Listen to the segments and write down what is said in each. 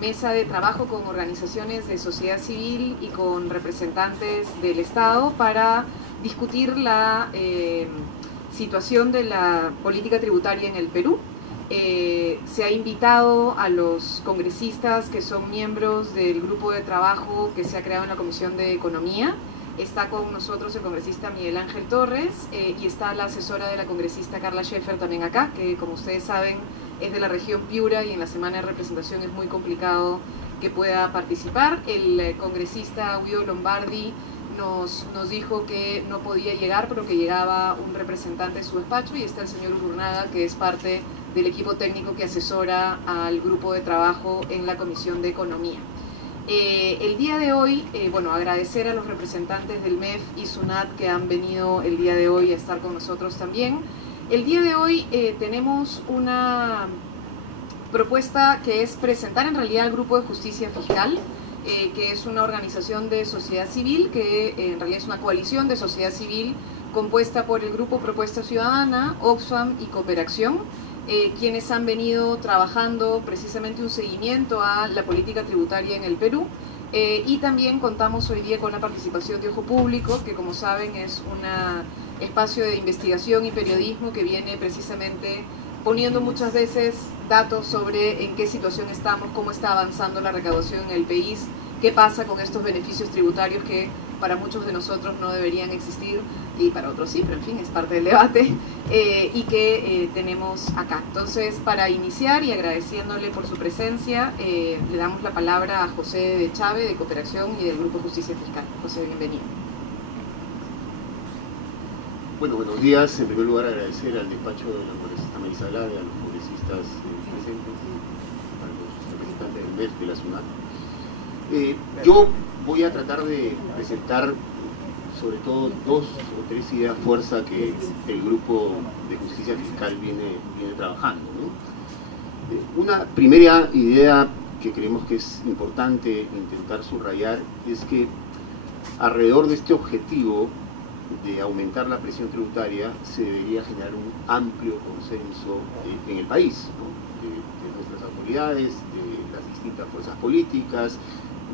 mesa de trabajo con organizaciones de sociedad civil y con representantes del Estado para discutir la situación de la política tributaria en el Perú. Se ha invitado a los congresistas que son miembros del grupo de trabajo que se ha creado en la Comisión de Economía. Está con nosotros el congresista Miguel Ángel Torres y está la asesora de la congresista Carla Scheffer también acá, que como ustedes saben es de la región Piura y en la semana de representación es muy complicado que pueda participar. El congresista Guido Lombardi nos dijo que no podía llegar, pero que llegaba un representante de su despacho, y está el señor Urrunaga, que es parte del equipo técnico que asesora al grupo de trabajo en la Comisión de Economía. El día de hoy, bueno, agradecer a los representantes del MEF y SUNAT que han venido el día de hoy a estar con nosotros también. El día de hoy tenemos una propuesta que es presentar en realidad al Grupo de Justicia Fiscal, que es una organización de sociedad civil, que en realidad es una coalición de sociedad civil compuesta por el Grupo Propuesta Ciudadana, Oxfam y Cooperación, quienes han venido trabajando precisamente un seguimiento a la política tributaria en el Perú. Y también contamos hoy día con la participación de Ojo Público, que como saben es un espacio de investigación y periodismo que viene precisamente poniendo muchas veces datos sobre en qué situación estamos, cómo está avanzando la recaudación en el país, qué pasa con estos beneficios tributarios que para muchos de nosotros no deberían existir y para otros sí, pero en fin, es parte del debate y que tenemos acá. Entonces, para iniciar y agradeciéndole por su presencia, le damos la palabra a José de Chávez de Cooperación y del Grupo Justicia Fiscal. José, bienvenido. Bueno, buenos días. En primer lugar, agradecer al despacho de la congresista Marisa Glade, a los congresistas presentes y a los representantes del MEF de la SUNAT. Yo voy a tratar de presentar sobre todo 2 o 3 ideas fuerza que el Grupo de Justicia Fiscal viene trabajando, ¿no? Una primera idea que creemos que es importante intentar subrayar es que alrededor de este objetivo de aumentar la presión tributaria se debería generar un amplio consenso en el país, ¿no? de nuestras autoridades, de las distintas fuerzas políticas,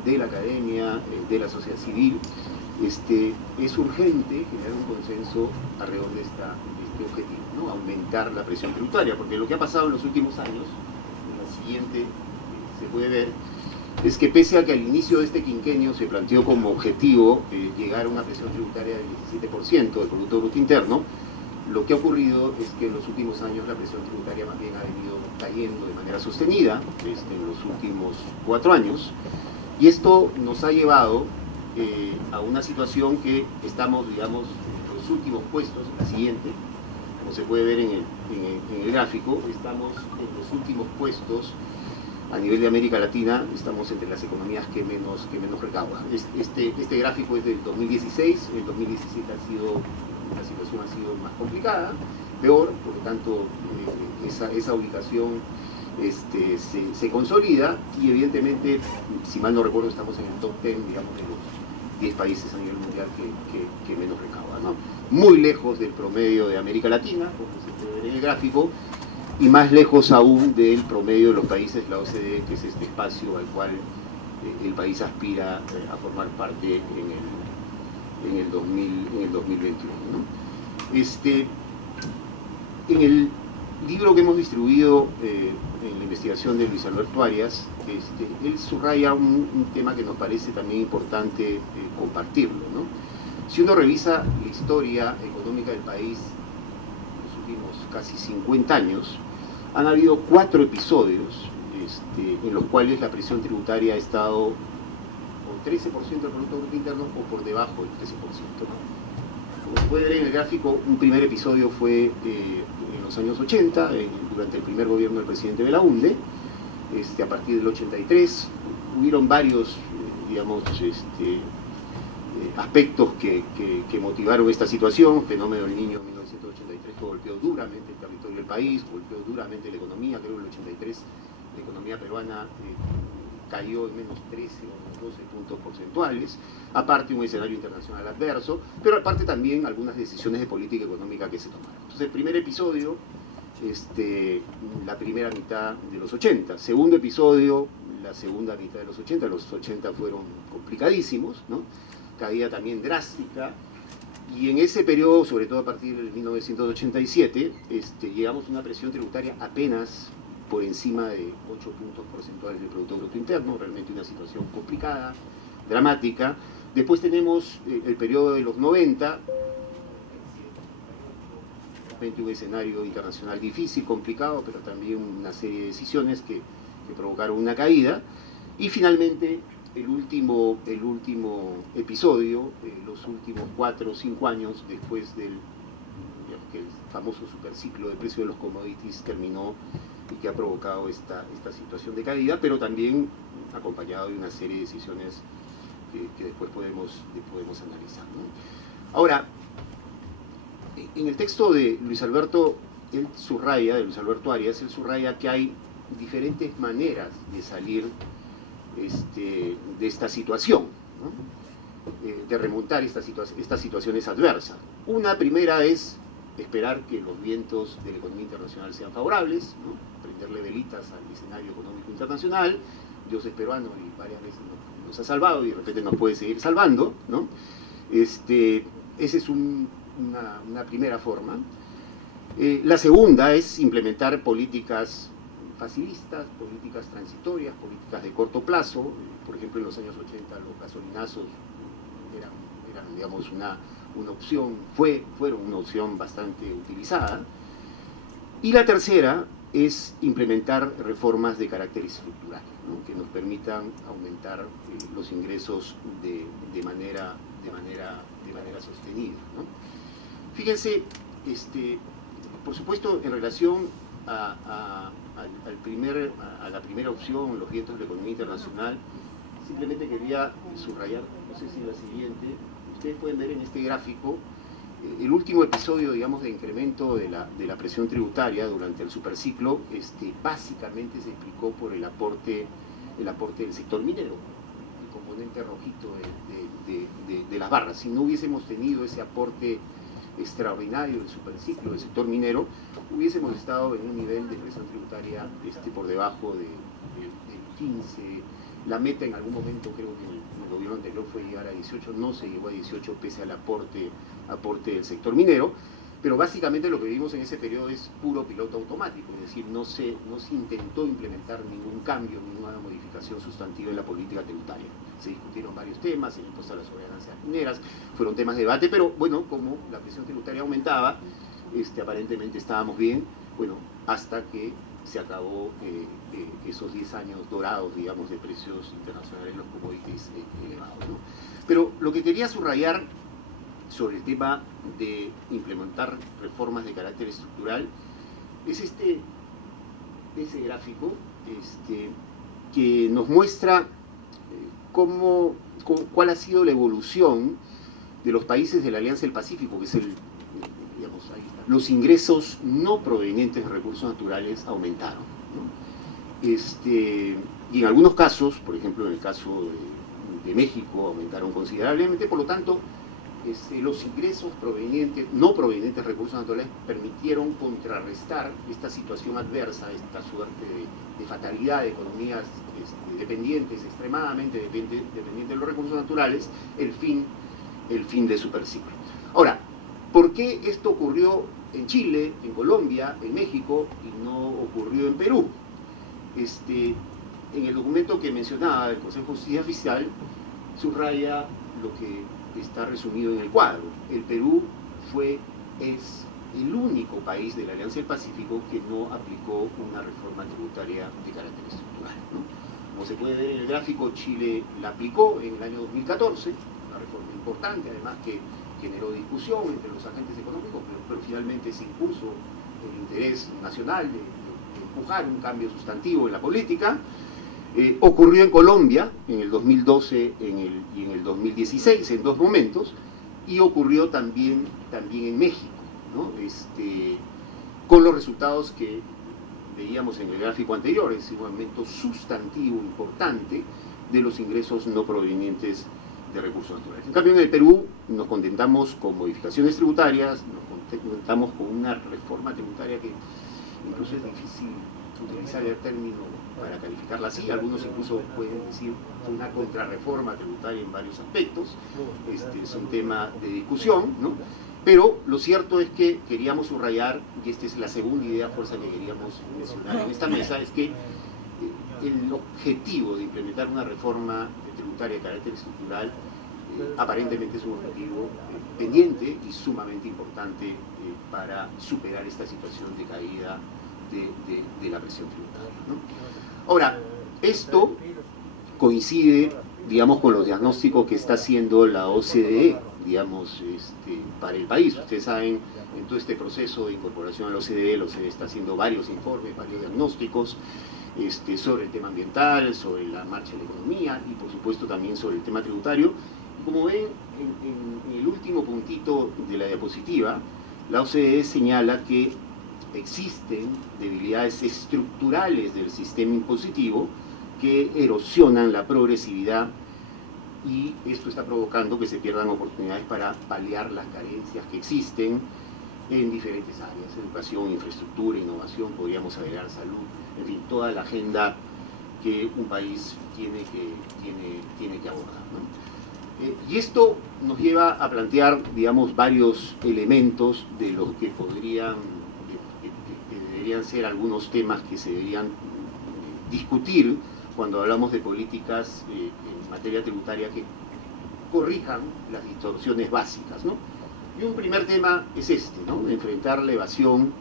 de la academia, de la sociedad civil. Es urgente generar un consenso alrededor de este objetivo, ¿no? Aumentar la presión tributaria, porque lo que ha pasado en los últimos años, en la siguiente se puede ver, es que pese a que al inicio de este quinquenio se planteó como objetivo llegar a una presión tributaria del 17% del Producto Bruto Interno, lo que ha ocurrido es que en los últimos años la presión tributaria más bien ha venido cayendo de manera sostenida en los últimos 4 años, y esto nos ha llevado a una situación que estamos, digamos, en los últimos puestos, la siguiente, como se puede ver en el gráfico, estamos en los últimos puestos a nivel de América Latina, estamos entre las economías que menos recaudan. Este gráfico es del 2016, en el 2017 la situación ha sido más complicada, peor, por lo tanto esa ubicación se consolida y evidentemente, si mal no recuerdo, estamos en el top 10, digamos, de los 10 países a nivel mundial que menos recaudan, ¿no? Muy lejos del promedio de América Latina, como se puede ver en el gráfico, y más lejos aún del promedio de los países de la OCDE, que es este espacio al cual el país aspira a formar parte en el 2021, ¿no? En el libro que hemos distribuido en la investigación de Luis Alberto Arias, él subraya un tema que nos parece también importante compartirlo, ¿no? Si uno revisa la historia económica del país en los últimos casi 50 años, han habido 4 episodios en los cuales la presión tributaria ha estado por 13% del Producto Bruto Interno o por debajo del 13%, ¿no? Como se puede ver en el gráfico, un primer episodio fue en los años 80, durante el primer gobierno del presidente Belaúnde. A partir del 83 hubieron varios, digamos, aspectos que motivaron esta situación. Fenómeno del Niño en 1983 que golpeó duramente el territorio del país, golpeó duramente la economía. Creo que en el 83 la economía peruana cayó en menos 13 o 12 puntos porcentuales, aparte un escenario internacional adverso, pero aparte también algunas decisiones de política económica que se tomaron. Entonces, el primer episodio, la primera mitad de los 80, segundo episodio, la segunda mitad de los 80. Los 80 fueron complicadísimos, ¿no? Caída también drástica. Y en ese periodo, sobre todo a partir del 1987, llegamos a una presión tributaria apenas por encima de 8 puntos porcentuales del Producto Bruto Interno, realmente una situación complicada, dramática. Después tenemos el periodo de los 90, un escenario internacional difícil, complicado, pero también una serie de decisiones que provocaron una caída. Y finalmente, el último episodio, los últimos 4 o 5 años después del, digamos, que el famoso superciclo de precio de los commodities terminó y que ha provocado esta situación de caída, pero también acompañado de una serie de decisiones que después podemos analizar, ¿no? Ahora, en el texto de Luis Alberto, de Luis Alberto Arias, él subraya que hay diferentes maneras de salir de esta situación, ¿no? De remontar estas situaciones adversas. Una primera es esperar que los vientos de la economía internacional sean favorables, ¿no? Prenderle velitas al escenario económico internacional. Dios es peruano y varias veces nos ha salvado y de repente nos puede seguir salvando, ¿no? Esa es una primera forma. La segunda es implementar políticas facilistas, políticas transitorias, políticas de corto plazo. Por ejemplo, en los años 80 los gasolinazos eran digamos, una opción, fueron una opción bastante utilizada. Y la tercera es implementar reformas de carácter estructural, ¿no? Que nos permitan aumentar los ingresos de manera sostenida, ¿no? Fíjense, por supuesto, en relación a la primera opción, los vientos de la economía internacional, simplemente quería subrayar, no sé si la siguiente, ustedes pueden ver en este gráfico el último episodio, digamos, de incremento de la presión tributaria durante el superciclo, básicamente se explicó por el aporte del sector minero, el componente rojito de las barras. Si no hubiésemos tenido ese aporte extraordinario del superciclo del sector minero, hubiésemos estado en un nivel de presión tributaria por debajo del 15. La meta en algún momento, creo que en el gobierno anterior, fue llegar a 18, no se llegó a 18 pese al aporte del sector minero, pero básicamente lo que vimos en ese periodo es puro piloto automático, es decir, no se intentó implementar ningún cambio, ninguna modificación sustantiva en la política tributaria. Se discutieron varios temas, el impuesto a las ganancias mineras, fueron temas de debate, pero bueno, como la presión tributaria aumentaba, aparentemente estábamos bien, bueno, hasta que se acabó esos 10 años dorados, digamos, de precios internacionales en los commodities elevados, ¿no? Pero lo que quería subrayar sobre el tema de implementar reformas de carácter estructural es ese gráfico que nos muestra cuál ha sido la evolución de los países de la Alianza del Pacífico, que es digamos, ahí está. Los ingresos no provenientes de recursos naturales aumentaron, ¿no? Y en algunos casos, por ejemplo en el caso de México, aumentaron considerablemente. Por lo tanto, los ingresos no provenientes de recursos naturales permitieron contrarrestar esta situación adversa, esta suerte de fatalidad de economías dependientes, extremadamente dependientes de los recursos naturales, el fin de superciclo. Ahora, ¿por qué esto ocurrió en Chile, en Colombia, en México y no ocurrió en Perú? En el documento que mencionaba del Consejo de Justicia Fiscal subraya lo que está resumido en el cuadro. El Perú es el único país de la Alianza del Pacífico que no aplicó una reforma tributaria de carácter estructural, ¿no? Como se puede ver en el gráfico, Chile la aplicó en el año 2014, una reforma importante, además que generó discusión entre los agentes económicos, pero finalmente se impuso el interés nacional de empujar un cambio sustantivo en la política. Ocurrió en Colombia en el 2012 y en el 2016, en 2 momentos, y ocurrió también en México, ¿no? Con los resultados que veíamos en el gráfico anterior, es un aumento sustantivo importante de los ingresos no provenientes de recursos naturales. En cambio, en el Perú nos contentamos con modificaciones tributarias, nos contentamos con una reforma tributaria que incluso es difícil utilizar el término para calificarla así, algunos incluso pueden decir una contrarreforma tributaria en varios aspectos, es un tema de discusión, ¿no? Pero lo cierto es que queríamos subrayar, y esta es la segunda idea fuerza que queríamos mencionar en esta mesa, es que el objetivo de implementar una reforma tributaria de carácter estructural aparentemente es un objetivo pendiente y sumamente importante para superar esta situación de caída de la presión tributaria, ¿no? Ahora, esto coincide, digamos, con los diagnósticos que está haciendo la OCDE, digamos, para el país. Ustedes saben, en todo este proceso de incorporación a la OCDE está haciendo varios informes, varios diagnósticos sobre el tema ambiental, sobre la marcha de la economía y, por supuesto, también sobre el tema tributario. Como ven, en el último puntito de la diapositiva, la OCDE señala que existen debilidades estructurales del sistema impositivo que erosionan la progresividad y esto está provocando que se pierdan oportunidades para paliar las carencias que existen en diferentes áreas: educación, infraestructura, innovación, podríamos agregar salud, en fin, toda la agenda que un país tiene que abordar, ¿no? Y esto nos lleva a plantear, digamos, varios elementos de los que podrían, que deberían ser algunos temas que se deberían discutir cuando hablamos de políticas en materia tributaria que corrijan las distorsiones básicas, ¿no? Y un primer tema es ¿no? Enfrentar la evasión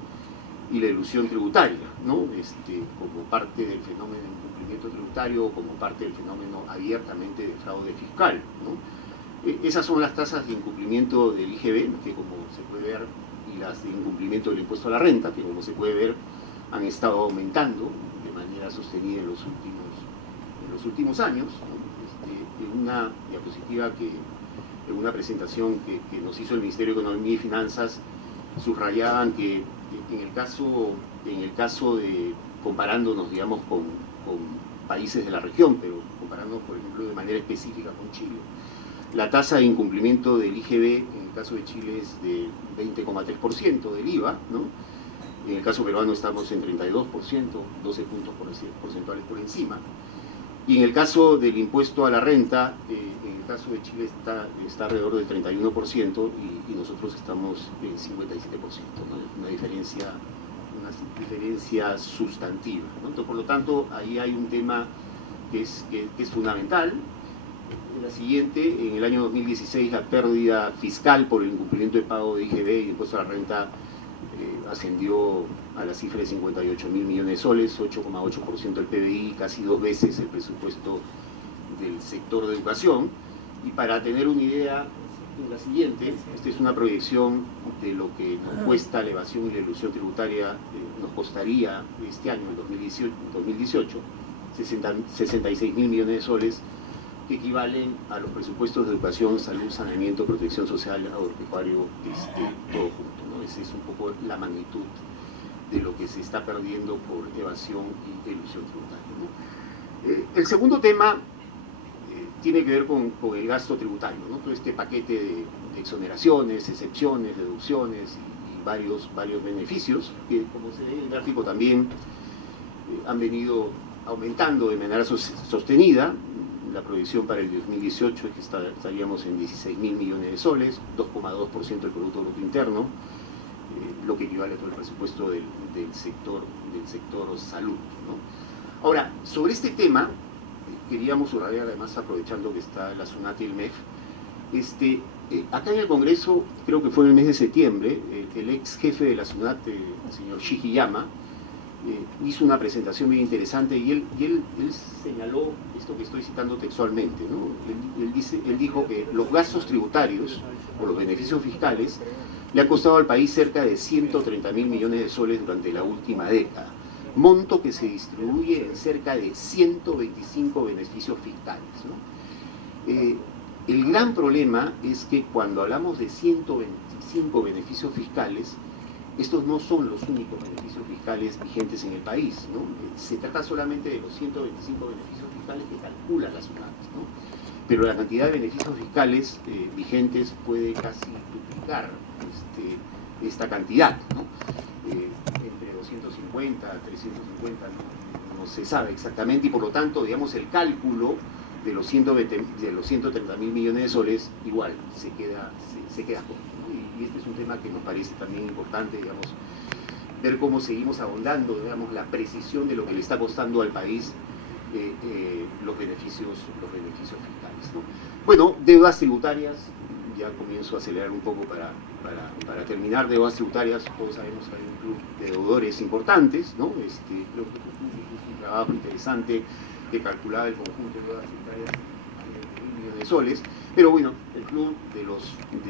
y la elusión tributaria, ¿no? Como parte del fenómeno de incumplimiento tributario, como parte del fenómeno abiertamente de fraude fiscal, ¿no? Esas son las tasas de incumplimiento del IGB, que como se puede ver, y las de incumplimiento del impuesto a la renta, que como se puede ver han estado aumentando de manera sostenida en los últimos años, ¿no? En una diapositiva en una presentación que nos hizo el Ministerio de Economía y Finanzas, subrayaban que en el caso de, comparándonos, digamos, con países de la región, pero comparándonos, por ejemplo, de manera específica con Chile, la tasa de incumplimiento del IGB en el caso de Chile es de 20,3% del IVA, ¿no? En el caso peruano estamos en 32%, 12 puntos porcentuales por encima. Y en el caso del impuesto a la renta, en el caso de Chile está alrededor del 31% y nosotros estamos en 57%, ¿no? Una diferencia sustantiva, ¿no? Entonces, por lo tanto, ahí hay un tema que es fundamental. La siguiente, en el año 2016, la pérdida fiscal por el incumplimiento de pago de IGB y de impuesto a la renta ascendió a la cifra de 58.000 millones de soles, 8,8% del PBI, casi 2 veces el presupuesto del sector de educación. Y para tener una idea, en la siguiente, esta es una proyección de lo que nos cuesta la evasión y la elusión tributaria, nos costaría este año, en 2018, 66.000 millones de soles, que equivalen a los presupuestos de educación, salud, saneamiento, protección social, agropecuario, todo junto, ¿no? Esa es un poco la magnitud de lo que se está perdiendo por evasión y elusión tributaria, ¿no? El segundo tema tiene que ver con el gasto tributario, ¿no? Todo este paquete de exoneraciones, excepciones, deducciones y varios beneficios que, como se ve en el gráfico, también han venido aumentando de manera sostenida. La proyección para el 2018 es que estaríamos en 16.000 millones de soles, 2,2% del Producto Bruto Interno, lo que equivale a todo el presupuesto del sector salud, ¿no? Ahora, sobre este tema, queríamos subrayar, además aprovechando que está la SUNAT y el MEF, acá en el Congreso, creo que fue en el mes de septiembre, el ex jefe de la SUNAT, el señor Shihiyama, hizo una presentación bien interesante y él señaló esto que estoy citando textualmente, ¿no? Él dijo que los gastos tributarios o los beneficios fiscales le han costado al país cerca de 130.000 millones de soles durante la última década, monto que se distribuye en cerca de 125 beneficios fiscales, ¿no? El gran problema es que cuando hablamos de 125 beneficios fiscales, estos no son los únicos beneficios fiscales vigentes en el país, ¿no? Se trata solamente de los 125 beneficios fiscales que calcula la SUNAT, ¿no? Pero la cantidad de beneficios fiscales vigentes puede casi duplicar esta cantidad, ¿no? Entre 250 250, 350, no se sabe exactamente, y por lo tanto, digamos, el cálculo de los 130.000 millones de soles igual se queda corto, ¿no? Y este es un tema que nos parece también importante, digamos, ver cómo seguimos ahondando, digamos, la precisión de lo que le está costando al país los beneficios fiscales, ¿no? Bueno, deudas tributarias, ya comienzo a acelerar un poco para terminar. Deudas tributarias, todos sabemos que hay un club de deudores importantes, ¿no? Creo que es un trabajo interesante que calculaba el conjunto de deudas tributarias a 1.000 millones de soles, pero bueno, el club de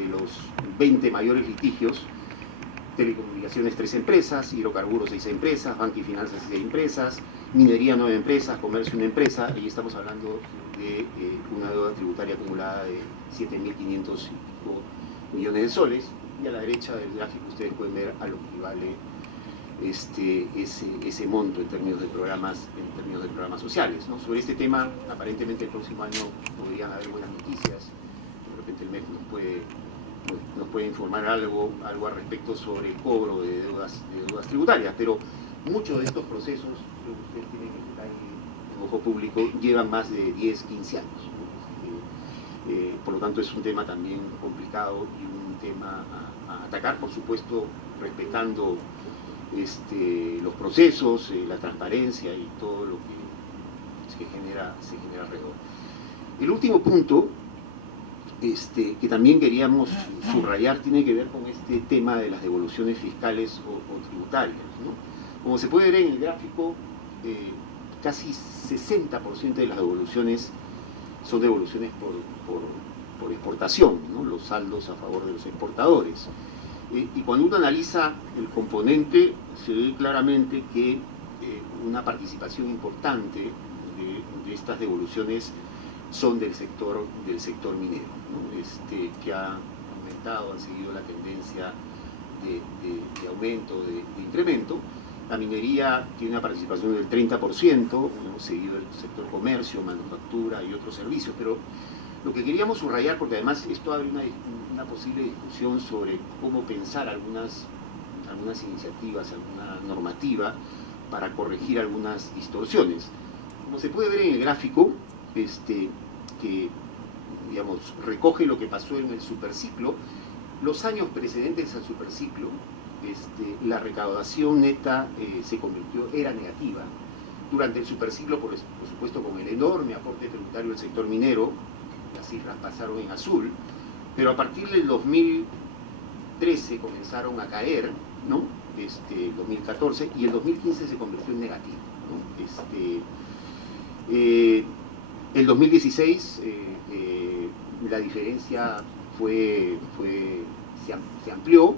los 20 mayores litigios: telecomunicaciones 3 empresas, hidrocarburos 6 empresas, banca y finanzas 6 empresas, minería 9 empresas, comercio 1 empresa, y estamos hablando de una deuda tributaria acumulada de 7.500 millones de soles, y a la derecha del gráfico ustedes pueden ver a lo que equivale ese monto en términos de programas sociales, ¿no? Sobre este tema, aparentemente el próximo año podrían haber buenas noticias. De repente el MEF nos puede informar algo al respecto sobre el cobro de deudas tributarias, pero muchos de estos procesos, creo que ustedes tienen en ojo público, llevan más de 10, 15 años, ¿no? Por lo tanto es un tema también complicado y un tema a atacar, por supuesto, respetando los procesos, la transparencia y todo lo que se genera alrededor. El último punto que también queríamos subrayar tiene que ver con este tema de las devoluciones fiscales o tributarias, ¿no? Como se puede ver en el gráfico, casi 60% de las devoluciones son devoluciones por exportación, ¿no? Los saldos a favor de los exportadores. Y cuando uno analiza el componente, se ve claramente que una participación importante de estas devoluciones son del sector minero, ¿no? Que ha aumentado, han seguido la tendencia de aumento, de incremento. La minería tiene una participación del 30%, hemos seguido el sector comercio, manufactura y otros servicios, pero lo que queríamos subrayar, porque además esto abre una posible discusión sobre cómo pensar algunas iniciativas, alguna normativa para corregir algunas distorsiones. Como se puede ver en el gráfico, que digamos, recoge lo que pasó en el superciclo, los años precedentes al superciclo, la recaudación neta era negativa. Durante el superciclo, por supuesto, con el enorme aporte tributario del sector minero, las cifras pasaron en azul, pero a partir del 2013 comenzaron a caer, ¿no? 2014, y el 2015 se convirtió en negativo, ¿no? El 2016 la diferencia se amplió,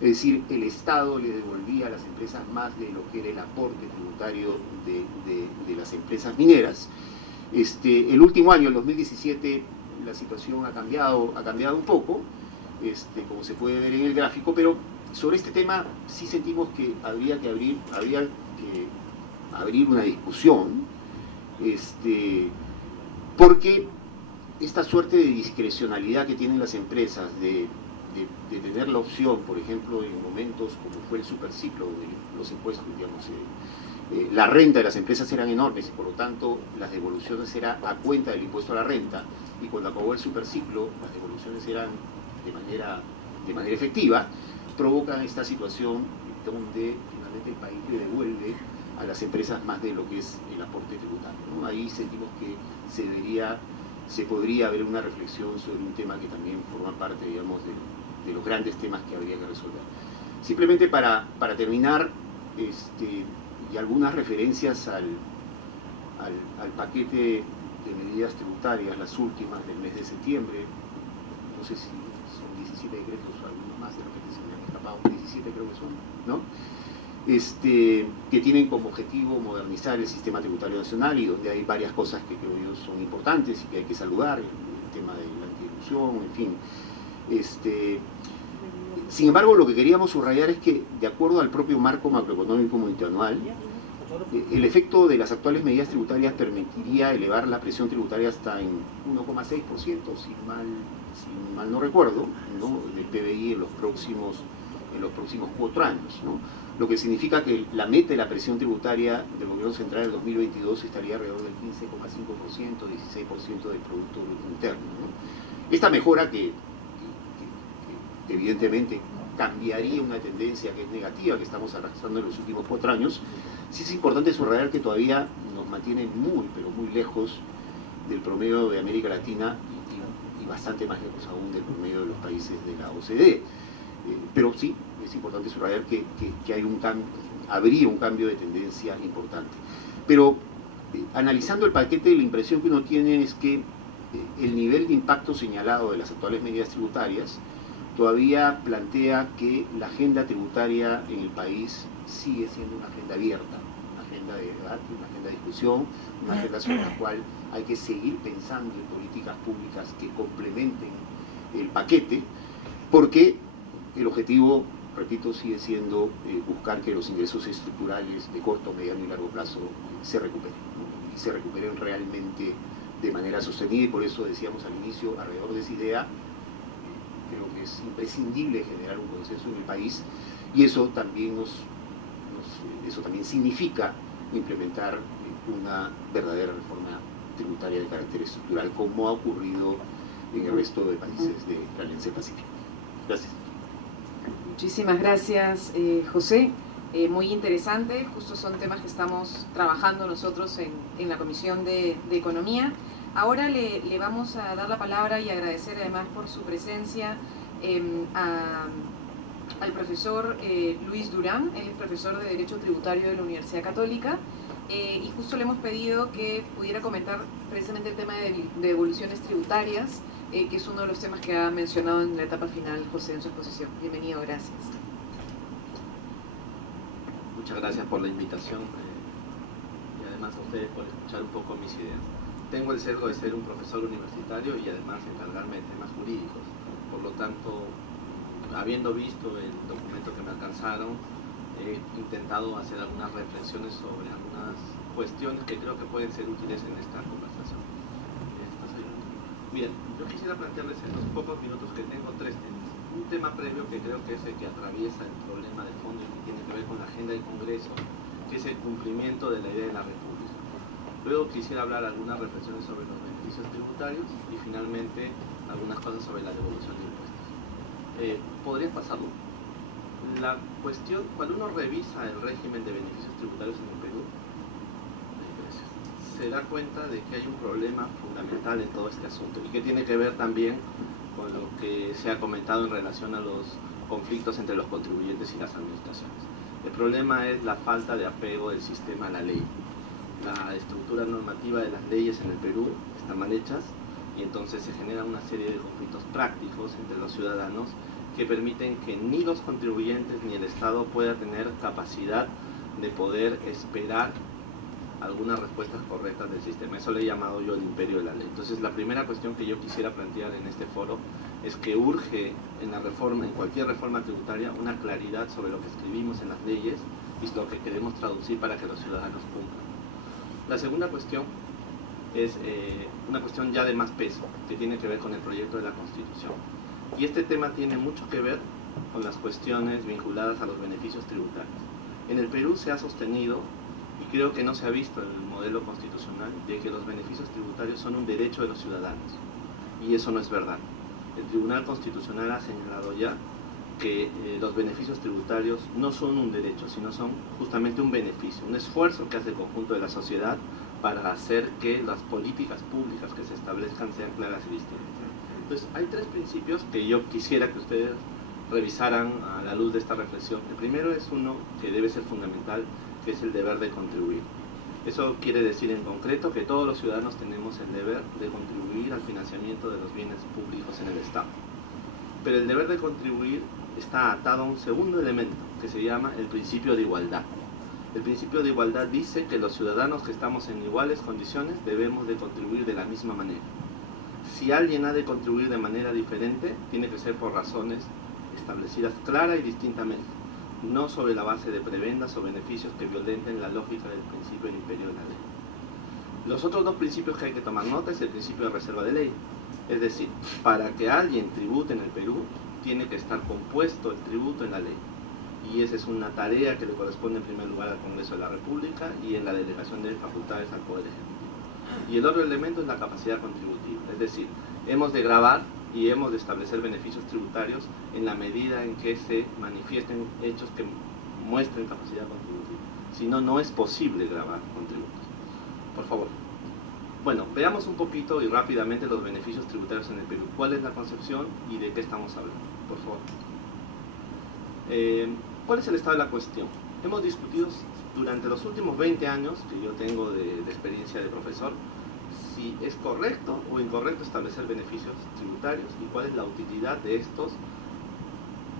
es decir, el Estado le devolvía a las empresas más de lo que era el aporte tributario de las empresas mineras. El último año, el 2017, la situación ha cambiado un poco, como se puede ver en el gráfico, pero sobre este tema sí sentimos que habría que abrir una discusión, porque esta suerte de discrecionalidad que tienen las empresas de tener la opción, por ejemplo, en momentos como fue el superciclo, donde los impuestos, digamos, la renta de las empresas eran enormes y por lo tanto las devoluciones eran a cuenta del impuesto a la renta, y cuando acabó el superciclo las devoluciones eran de manera efectiva, provocan esta situación donde finalmente el país le devuelve a las empresas más de lo que es el aporte tributario, ¿no? Ahí sentimos que se podría haber una reflexión sobre un tema que también forma parte, digamos, de los grandes temas que habría que resolver. Simplemente para terminar, y algunas referencias al paquete de medidas tributarias, las últimas del mes de septiembre, no sé si son 17 decretos o algunos más, de repente se me han escapado, 17 creo que son, ¿no? Que tienen como objetivo modernizar el sistema tributario nacional, y donde hay varias cosas que creo yo son importantes y que hay que saludar, el tema de la anticorrupción, en fin. Sin embargo, lo que queríamos subrayar es que, de acuerdo al propio marco macroeconómico multianual, el efecto de las actuales medidas tributarias permitiría elevar la presión tributaria hasta en 1,6%, si mal no recuerdo, ¿no?, del PBI en los próximos 4 años, ¿no? lo que significa que la meta de la presión tributaria del gobierno central en 2022 estaría alrededor del 15,5%, 16% del Producto Bruto Interno, ¿no? Esta mejora que evidentemente cambiaría una tendencia que es negativa, que estamos arrastrando en los últimos 4 años, sí es importante subrayar que todavía nos mantiene muy, pero muy lejos del promedio de América Latina y bastante más lejos aún del promedio de los países de la OCDE. Pero sí, es importante subrayar que hay habría un cambio de tendencia importante. Pero analizando el paquete, la impresión que uno tiene es que el nivel de impacto señalado de las actuales medidas tributarias todavía plantea que la agenda tributaria en el país sigue siendo una agenda abierta, una agenda de debate, una agenda de discusión, una agenda sobre la cual hay que seguir pensando en políticas públicas que complementen el paquete, porque el objetivo, repito, sigue siendo buscar que los ingresos estructurales de corto, mediano y largo plazo se recuperen, ¿no? Y se recuperen realmente de manera sostenida, y por eso decíamos al inicio, alrededor de esa idea, creo que es imprescindible generar un consenso en el país, y eso también eso también significa implementar una verdadera reforma tributaria de carácter estructural, como ha ocurrido en el resto de países de la Alianza del Pacífico. Gracias. Muchísimas gracias, José. Muy interesante, justo son temas que estamos trabajando nosotros en la Comisión de Economía. Ahora le vamos a dar la palabra y agradecer además por su presencia al profesor Luis Durán. Él es profesor de Derecho Tributario de la Universidad Católica, y justo le hemos pedido que pudiera comentar precisamente el tema de devoluciones tributarias, que es uno de los temas que ha mencionado en la etapa final José en su exposición. Bienvenido, gracias. Muchas gracias por la invitación y además a ustedes por escuchar un poco mis ideas. Tengo el sesgo de ser un profesor universitario y además encargarme de temas jurídicos. Por lo tanto, habiendo visto el documento que me alcanzaron, he intentado hacer algunas reflexiones sobre algunas cuestiones que creo que pueden ser útiles en esta conversación. Bien, yo quisiera plantearles en los pocos minutos que tengo 3 temas. Un tema previo que creo que es el que atraviesa el problema de fondo y que tiene que ver con la agenda del Congreso, que es el cumplimiento de la idea de la República. Luego quisiera hablar algunas reflexiones sobre los beneficios tributarios y finalmente algunas cosas sobre la devolución de impuestos. ¿Podría pasarlo? La cuestión, cuando uno revisa el régimen de beneficios tributarios en el Perú, se da cuenta de que hay un problema fundamental en todo este asunto y que tiene que ver también con lo que se ha comentado en relación a los conflictos entre los contribuyentes y las administraciones. El problema es la falta de apego del sistema a la ley. La estructura normativa de las leyes en el Perú están mal hechas y entonces se genera una serie de conflictos prácticos entre los ciudadanos que permiten que ni los contribuyentes ni el Estado pueda tener capacidad de poder esperar algunas respuestas correctas del sistema. Eso le he llamado yo el imperio de la ley. Entonces la primera cuestión que yo quisiera plantear en este foro es que urge en la reforma, en cualquier reforma tributaria, una claridad sobre lo que escribimos en las leyes y lo que queremos traducir para que los ciudadanos cumplan. La segunda cuestión es una cuestión ya de más peso, que tiene que ver con el proyecto de la Constitución. Y este tema tiene mucho que ver con las cuestiones vinculadas a los beneficios tributarios. En el Perú se ha sostenido, y creo que no se ha visto en el modelo constitucional, de que los beneficios tributarios son un derecho de los ciudadanos. Y eso no es verdad. El Tribunal Constitucional ha señalado ya que los beneficios tributarios no son un derecho, sino son justamente un beneficio, un esfuerzo que hace el conjunto de la sociedad para hacer que las políticas públicas que se establezcan sean claras y distintas. Entonces, hay 3 principios que yo quisiera que ustedes revisaran a la luz de esta reflexión. El primero es uno que debe ser fundamental, que es el deber de contribuir. Eso quiere decir en concreto que todos los ciudadanos tenemos el deber de contribuir al financiamiento de los bienes públicos en el Estado. Pero el deber de contribuir está atado a un segundo elemento, que se llama el principio de igualdad. El principio de igualdad dice que los ciudadanos que estamos en iguales condiciones debemos de contribuir de la misma manera. Si alguien ha de contribuir de manera diferente, tiene que ser por razones establecidas clara y distintamente, no sobre la base de prebendas o beneficios que violenten la lógica del principio del imperio de la ley. Los otros 2 principios que hay que tomar nota es el principio de reserva de ley. Es decir, para que alguien tribute en el Perú, tiene que estar compuesto el tributo en la ley. y esa es una tarea que le corresponde en primer lugar al Congreso de la República y en la delegación de facultades al Poder Ejecutivo. Y el otro elemento es la capacidad contributiva, es decir, hemos de gravar y hemos de establecer beneficios tributarios en la medida en que se manifiesten hechos que muestren capacidad contributiva. Si no, no es posible gravar con tributos. Por favor. Bueno, veamos un poquito y rápidamente los beneficios tributarios en el Perú. ¿Cuál es la concepción y de qué estamos hablando? Por favor. ¿Cuál es el estado de la cuestión? Hemos discutido durante los últimos 20 años que yo tengo de experiencia de profesor si es correcto o incorrecto establecer beneficios tributarios y cuál es la utilidad de estos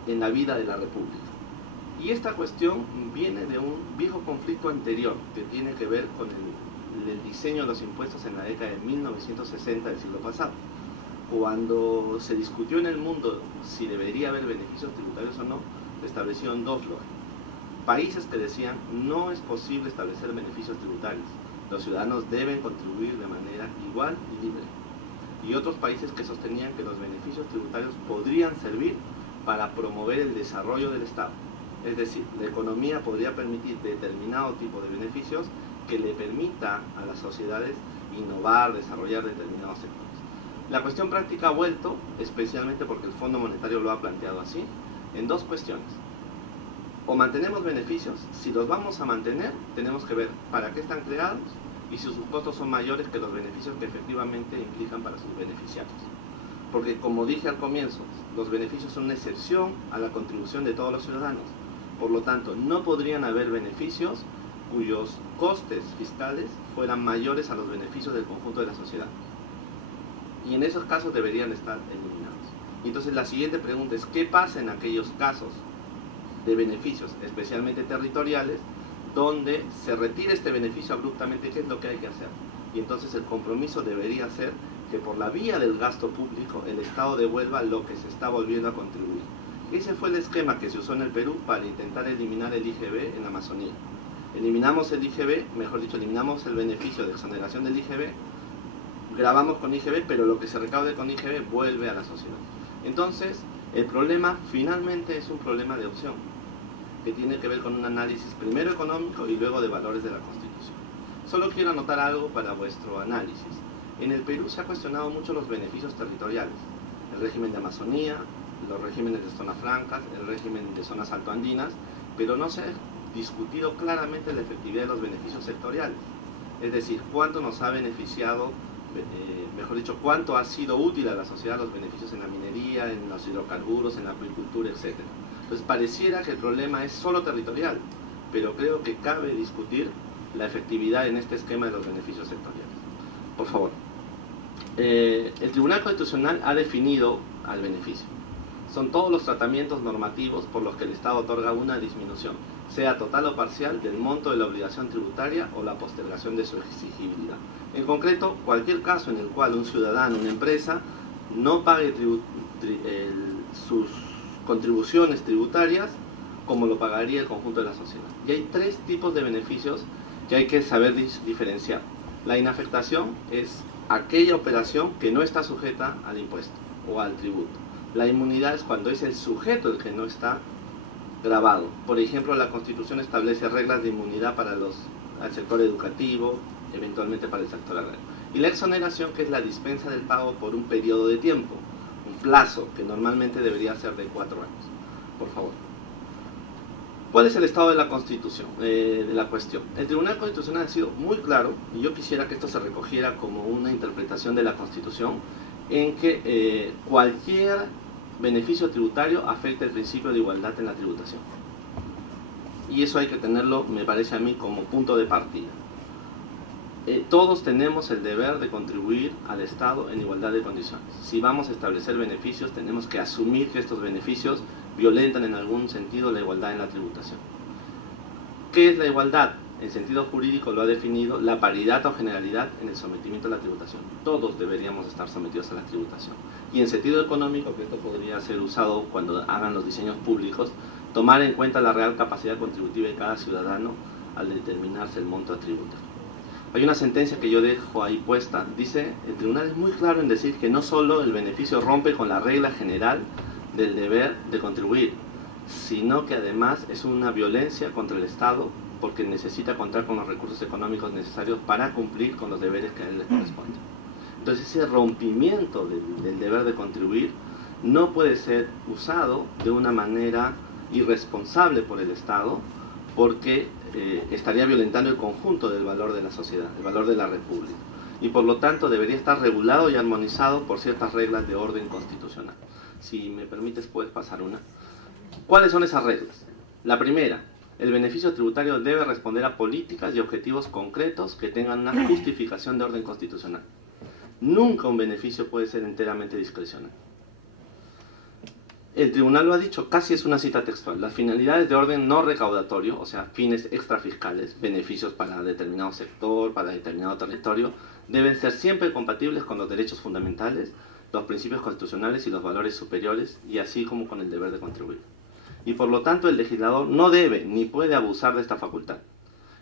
en la vida de la República. Y esta cuestión viene de un viejo conflicto anterior que tiene que ver con el diseño de los impuestos en la década de 1960 del siglo pasado. Cuando se discutió en el mundo si debería haber beneficios tributarios o no, se establecieron dos lógicas. Países que decían no es posible establecer beneficios tributarios, los ciudadanos deben contribuir de manera igual y libre. Y otros países que sostenían que los beneficios tributarios podrían servir para promover el desarrollo del Estado. Es decir, la economía podría permitir determinado tipo de beneficios que le permita a las sociedades innovar, desarrollar determinados sectores. La cuestión práctica ha vuelto, especialmente porque el Fondo Monetario lo ha planteado así, en dos cuestiones. O mantenemos beneficios, si los vamos a mantener, tenemos que ver para qué están creados y si sus costos son mayores que los beneficios que efectivamente implican para sus beneficiarios. Porque, como dije al comienzo, los beneficios son una excepción a la contribución de todos los ciudadanos. Por lo tanto, no podrían haber beneficios cuyos costes fiscales fueran mayores a los beneficios del conjunto de la sociedad. Y en esos casos deberían estar eliminados. Entonces la siguiente pregunta es, ¿qué pasa en aquellos casos de beneficios, especialmente territoriales, donde se retire este beneficio abruptamente? ¿Qué es lo que hay que hacer? Y entonces el compromiso debería ser que por la vía del gasto público el Estado devuelva lo que se está volviendo a contribuir. Ese fue el esquema que se usó en el Perú para intentar eliminar el IGB en la Amazonía. Eliminamos el IGB, mejor dicho, eliminamos el beneficio de exoneración del IGB, grabamos con IGB, pero lo que se recaude con IGB vuelve a la sociedad. Entonces, el problema finalmente es un problema de opción, que tiene que ver con un análisis primero económico y luego de valores de la Constitución. Solo quiero anotar algo para vuestro análisis. En el Perú se ha cuestionado mucho los beneficios territoriales, el régimen de Amazonía, los regímenes de zonas francas, el régimen de zonas altoandinas, pero no se ha discutido claramente la efectividad de los beneficios sectoriales. Es decir, cuánto nos ha beneficiado, mejor dicho, cuánto ha sido útil a la sociedad los beneficios en la minería, en los hidrocarburos, en la acuicultura, etc. Entonces pareciera que el problema es solo territorial, pero creo que cabe discutir la efectividad en este esquema de los beneficios sectoriales. Por favor. El Tribunal Constitucional ha definido al beneficio. Son todos los tratamientos normativos por los que el Estado otorga una disminución, sea total o parcial, del monto de la obligación tributaria o la postergación de su exigibilidad. En concreto, cualquier caso en el cual un ciudadano, una empresa, no pague sus contribuciones tributarias como lo pagaría el conjunto de la sociedad. Y hay tres tipos de beneficios que hay que saber diferenciar. La inafectación es aquella operación que no está sujeta al impuesto o al tributo. La inmunidad es cuando es el sujeto el que no está grabado. Por ejemplo, la Constitución establece reglas de inmunidad para el sector educativo, eventualmente para el sector agrario. Y la exoneración, que es la dispensa del pago por un periodo de tiempo, un plazo que normalmente debería ser de 4 años. Por favor. ¿Cuál es el estado de la Constitución, de la cuestión? El Tribunal Constitucional ha sido muy claro, y yo quisiera que esto se recogiera como una interpretación de la Constitución, en que cualquier beneficio tributario afecta el principio de igualdad en la tributación. Y eso hay que tenerlo, me parece a mí, como punto de partida. Todos tenemos el deber de contribuir al Estado en igualdad de condiciones. Si vamos a establecer beneficios, tenemos que asumir que estos beneficios violentan en algún sentido la igualdad en la tributación. ¿Qué es la igualdad? En sentido jurídico lo ha definido la paridad o generalidad en el sometimiento a la tributación. Todos deberíamos estar sometidos a la tributación. Y en sentido económico, que esto podría ser usado cuando hagan los diseños públicos, tomar en cuenta la real capacidad contributiva de cada ciudadano al determinarse el monto a tributar. Hay una sentencia que yo dejo ahí puesta, dice, el tribunal es muy claro en decir que no solo el beneficio rompe con la regla general del deber de contribuir, sino que además es una violencia contra el Estado, porque necesita contar con los recursos económicos necesarios para cumplir con los deberes que a él le corresponden. Entonces ese rompimiento del deber de contribuir no puede ser usado de una manera irresponsable por el Estado, porque estaría violentando el conjunto del valor de la sociedad, el valor de la República, y por lo tanto debería estar regulado y armonizado por ciertas reglas de orden constitucional. Si me permites, puedes pasar una. ¿Cuáles son esas reglas? La primera: el beneficio tributario debe responder a políticas y objetivos concretos que tengan una justificación de orden constitucional. Nunca un beneficio puede ser enteramente discrecional. El tribunal lo ha dicho, casi es una cita textual. Las finalidades de orden no recaudatorio, o sea, fines extrafiscales, beneficios para determinado sector, para determinado territorio, deben ser siempre compatibles con los derechos fundamentales, los principios constitucionales y los valores superiores, y así como con el deber de contribuir. Y por lo tanto el legislador no debe ni puede abusar de esta facultad,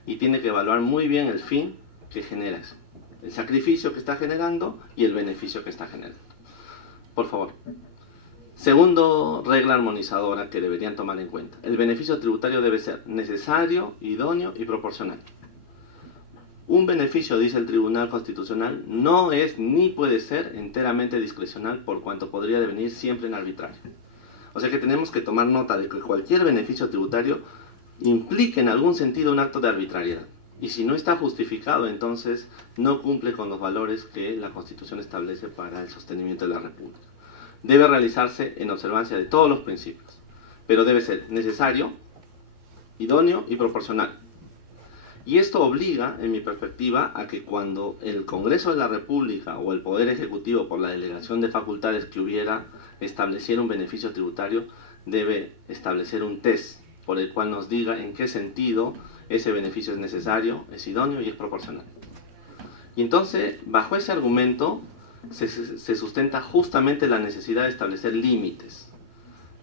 y tiene que evaluar muy bien el fin que genera eso, el sacrificio que está generando y el beneficio que está generando. Por favor. Segundo regla armonizadora que deberían tomar en cuenta: el beneficio tributario debe ser necesario, idóneo y proporcional. Un beneficio, dice el Tribunal Constitucional, no es ni puede ser enteramente discrecional, por cuanto podría devenir siempre en arbitrario. O sea que tenemos que tomar nota de que cualquier beneficio tributario implique en algún sentido un acto de arbitrariedad. Y si no está justificado, entonces no cumple con los valores que la Constitución establece para el sostenimiento de la República. Debe realizarse en observancia de todos los principios, pero debe ser necesario, idóneo y proporcional. Y esto obliga, en mi perspectiva, a que cuando el Congreso de la República o el Poder Ejecutivo, por la delegación de facultades que hubiera, estableciera un beneficio tributario, debe establecer un test por el cual nos diga en qué sentido ese beneficio es necesario, es idóneo y es proporcional. Y entonces, bajo ese argumento, se sustenta justamente la necesidad de establecer límites.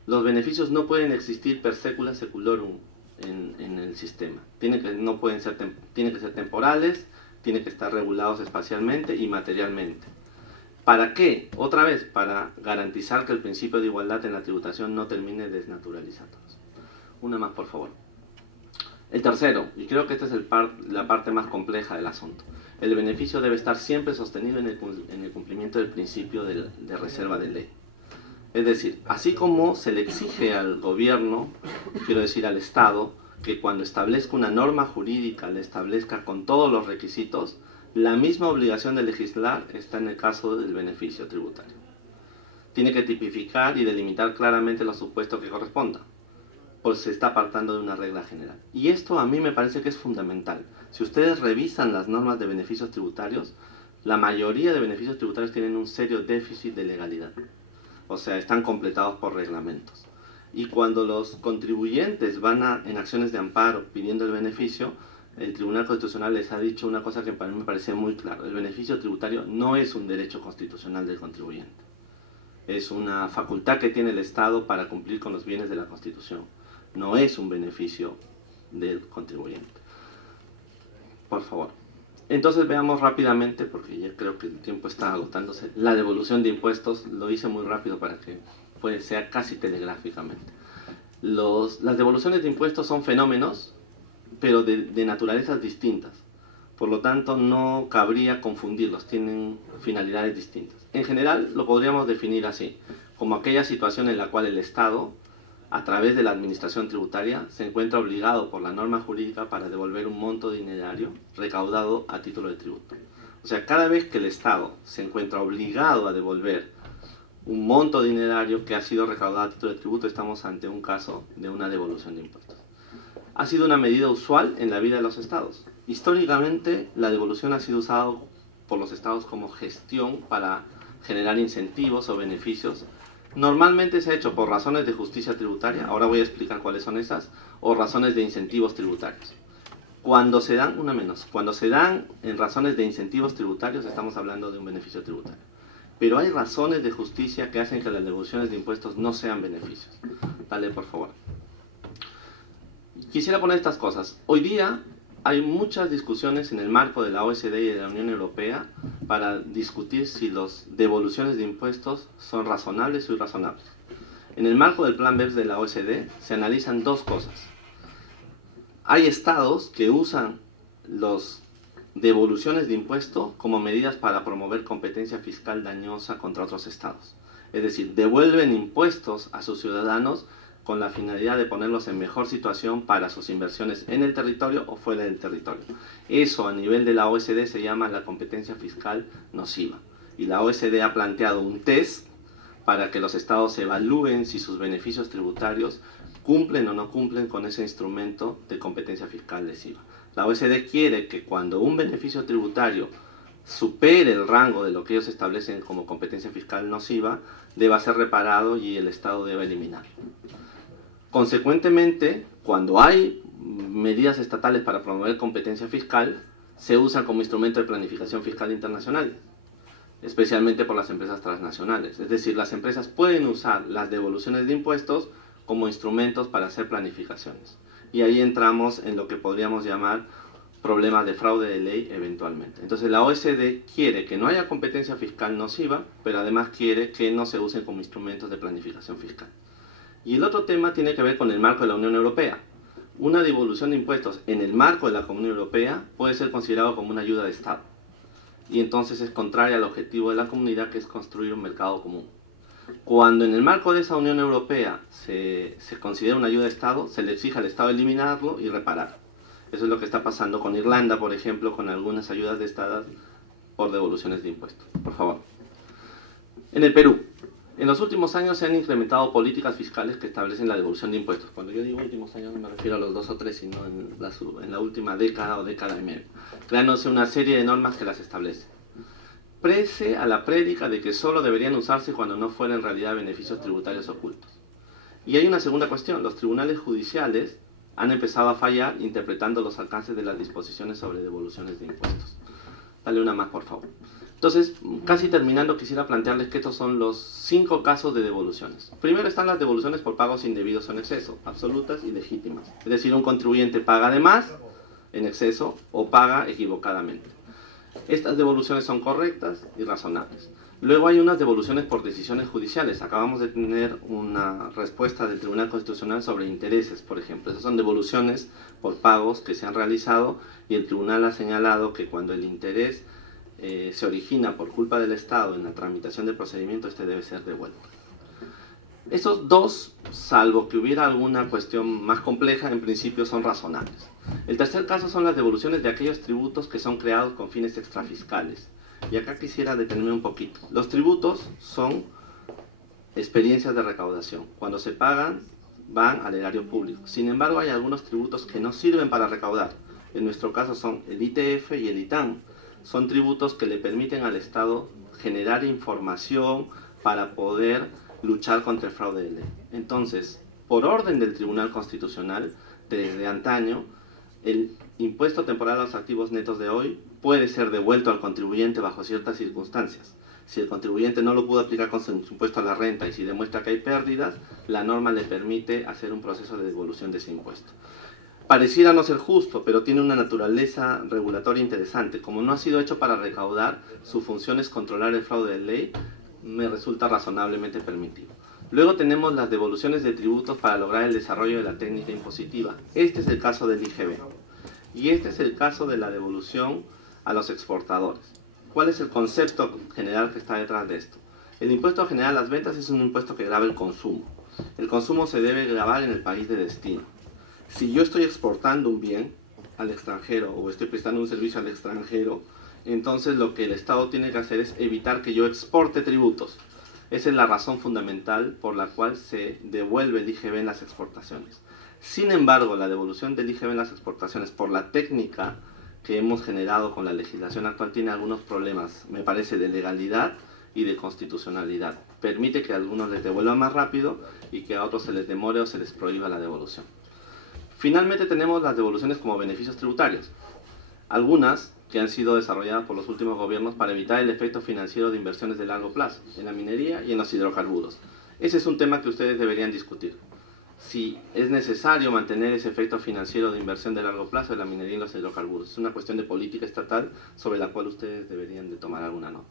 Los beneficios no pueden existir per secula seculorum en el sistema. Tienen que ser temporales, tienen que estar regulados espacialmente y materialmente. ¿Para qué? Otra vez, para garantizar que el principio de igualdad en la tributación no termine desnaturalizándolos. Una más, por favor. El tercero, y creo que esta es la parte más compleja del asunto: el beneficio debe estar siempre sostenido en el cumplimiento del principio de reserva de ley. Es decir, así como se le exige al gobierno, quiero decir al Estado, que cuando establezca una norma jurídica la establezca con todos los requisitos, la misma obligación de legislar está en el caso del beneficio tributario. Tiene que tipificar y delimitar claramente los supuestos que correspondan, pues se está apartando de una regla general. Y esto a mí me parece que es fundamental. Si ustedes revisan las normas de beneficios tributarios, la mayoría de beneficios tributarios tienen un serio déficit de legalidad. O sea, están completados por reglamentos. Y cuando los contribuyentes van en acciones de amparo pidiendo el beneficio, el Tribunal Constitucional les ha dicho una cosa que para mí me parece muy claro: el beneficio tributario no es un derecho constitucional del contribuyente. Es una facultad que tiene el Estado para cumplir con los bienes de la Constitución. No es un beneficio del contribuyente. Por favor. Entonces veamos rápidamente, porque ya creo que el tiempo está agotándose, la devolución de impuestos. Lo hice muy rápido para que sea casi telegráficamente. Las devoluciones de impuestos son fenómenos, pero de naturalezas distintas. Por lo tanto, no cabría confundirlos, tienen finalidades distintas. En general, lo podríamos definir así: como aquella situación en la cual el Estado, a través de la administración tributaria, se encuentra obligado por la norma jurídica para devolver un monto dinerario recaudado a título de tributo. O sea, cada vez que el Estado se encuentra obligado a devolver un monto dinerario que ha sido recaudado a título de tributo, estamos ante un caso de una devolución de impuestos. Ha sido una medida usual en la vida de los Estados. Históricamente, la devolución ha sido usada por los Estados como gestión para generar incentivos o beneficios. Normalmente se ha hecho por razones de justicia tributaria, ahora voy a explicar cuáles son esas, o razones de incentivos tributarios. Cuando se dan en razones de incentivos tributarios, estamos hablando de un beneficio tributario. Pero hay razones de justicia que hacen que las devoluciones de impuestos no sean beneficios. Dale, por favor. Quisiera poner estas cosas. Hoy día hay muchas discusiones en el marco de la OECD y de la Unión Europea para discutir si las devoluciones de impuestos son razonables o irrazonables. En el marco del plan BEPS de la OECD se analizan dos cosas. Hay estados que usan las devoluciones de impuestos como medidas para promover competencia fiscal dañosa contra otros estados. Es decir, devuelven impuestos a sus ciudadanos con la finalidad de ponerlos en mejor situación para sus inversiones en el territorio o fuera del territorio. Eso a nivel de la OECD se llama la competencia fiscal nociva. Y la OECD ha planteado un test para que los estados evalúen si sus beneficios tributarios cumplen o no cumplen con ese instrumento de competencia fiscal lesiva. La OECD quiere que cuando un beneficio tributario supere el rango de lo que ellos establecen como competencia fiscal nociva, deba ser reparado y el Estado debe eliminarlo. Consecuentemente, cuando hay medidas estatales para promover competencia fiscal, se usan como instrumento de planificación fiscal internacional, especialmente por las empresas transnacionales. Es decir, las empresas pueden usar las devoluciones de impuestos como instrumentos para hacer planificaciones. Y ahí entramos en lo que podríamos llamar problemas de fraude de ley eventualmente. Entonces la OECD quiere que no haya competencia fiscal nociva, pero además quiere que no se usen como instrumentos de planificación fiscal. Y el otro tema tiene que ver con el marco de la Unión Europea. Una devolución de impuestos en el marco de la Unión Europea puede ser considerado como una ayuda de Estado. Y entonces es contraria al objetivo de la comunidad, que es construir un mercado común. Cuando en el marco de esa Unión Europea se considera una ayuda de Estado, se le exige al Estado eliminarlo y reparar. Eso es lo que está pasando con Irlanda, por ejemplo, con algunas ayudas de Estado por devoluciones de impuestos. Por favor. En el Perú, en los últimos años se han incrementado políticas fiscales que establecen la devolución de impuestos. Cuando yo digo últimos años no me refiero a los 2 o 3, sino en la última década o década y media, creándose una serie de normas que las establecen. Pese a la prédica de que solo deberían usarse cuando no fueran en realidad beneficios tributarios ocultos. Y hay una segunda cuestión. Los tribunales judiciales han empezado a fallar interpretando los alcances de las disposiciones sobre devoluciones de impuestos. Dale una más, por favor. Entonces, casi terminando, quisiera plantearles que estos son los 5 casos de devoluciones. Primero están las devoluciones por pagos indebidos o en exceso, absolutas y legítimas. Es decir, un contribuyente paga de más, en exceso, o paga equivocadamente. Estas devoluciones son correctas y razonables. Luego hay unas devoluciones por decisiones judiciales. Acabamos de tener una respuesta del Tribunal Constitucional sobre intereses, por ejemplo. Esas son devoluciones por pagos que se han realizado y el Tribunal ha señalado que cuando el interés se origina por culpa del Estado en la tramitación del procedimiento, este debe ser devuelto. Estos dos, salvo que hubiera alguna cuestión más compleja, en principio son razonables. El tercer caso son las devoluciones de aquellos tributos que son creados con fines extrafiscales. Y acá quisiera detenerme un poquito. Los tributos son experiencias de recaudación. Cuando se pagan, van al erario público. Sin embargo, hay algunos tributos que no sirven para recaudar. En nuestro caso son el ITF y el ITAM. Son tributos que le permiten al Estado generar información para poder luchar contra el fraude de ley. Entonces, por orden del Tribunal Constitucional, desde antaño, el impuesto temporal a los activos netos de hoy puede ser devuelto al contribuyente bajo ciertas circunstancias. Si el contribuyente no lo pudo aplicar con su impuesto a la renta y si demuestra que hay pérdidas, la norma le permite hacer un proceso de devolución de ese impuesto. Pareciera no ser justo, pero tiene una naturaleza regulatoria interesante. Como no ha sido hecho para recaudar, su función es controlar el fraude de ley, me resulta razonablemente permitido. Luego tenemos las devoluciones de tributos para lograr el desarrollo de la técnica impositiva. Este es el caso del IGB. Y este es el caso de la devolución a los exportadores. ¿Cuál es el concepto general que está detrás de esto? El impuesto general a las ventas es un impuesto que grava el consumo. El consumo se debe gravar en el país de destino. Si yo estoy exportando un bien al extranjero o estoy prestando un servicio al extranjero, entonces lo que el Estado tiene que hacer es evitar que yo exporte tributos. Esa es la razón fundamental por la cual se devuelve el IGB en las exportaciones. Sin embargo, la devolución del IGB en las exportaciones por la técnica que hemos generado con la legislación actual tiene algunos problemas, me parece, de legalidad y de constitucionalidad. Permite que a algunos les devuelvan más rápido y que a otros se les demore o se les prohíba la devolución. Finalmente tenemos las devoluciones como beneficios tributarios. Algunas que han sido desarrolladas por los últimos gobiernos para evitar el efecto financiero de inversiones de largo plazo, en la minería y en los hidrocarburos. Ese es un tema que ustedes deberían discutir. Si es necesario mantener ese efecto financiero de inversión de largo plazo en la minería y los hidrocarburos. Es una cuestión de política estatal sobre la cual ustedes deberían de tomar alguna nota.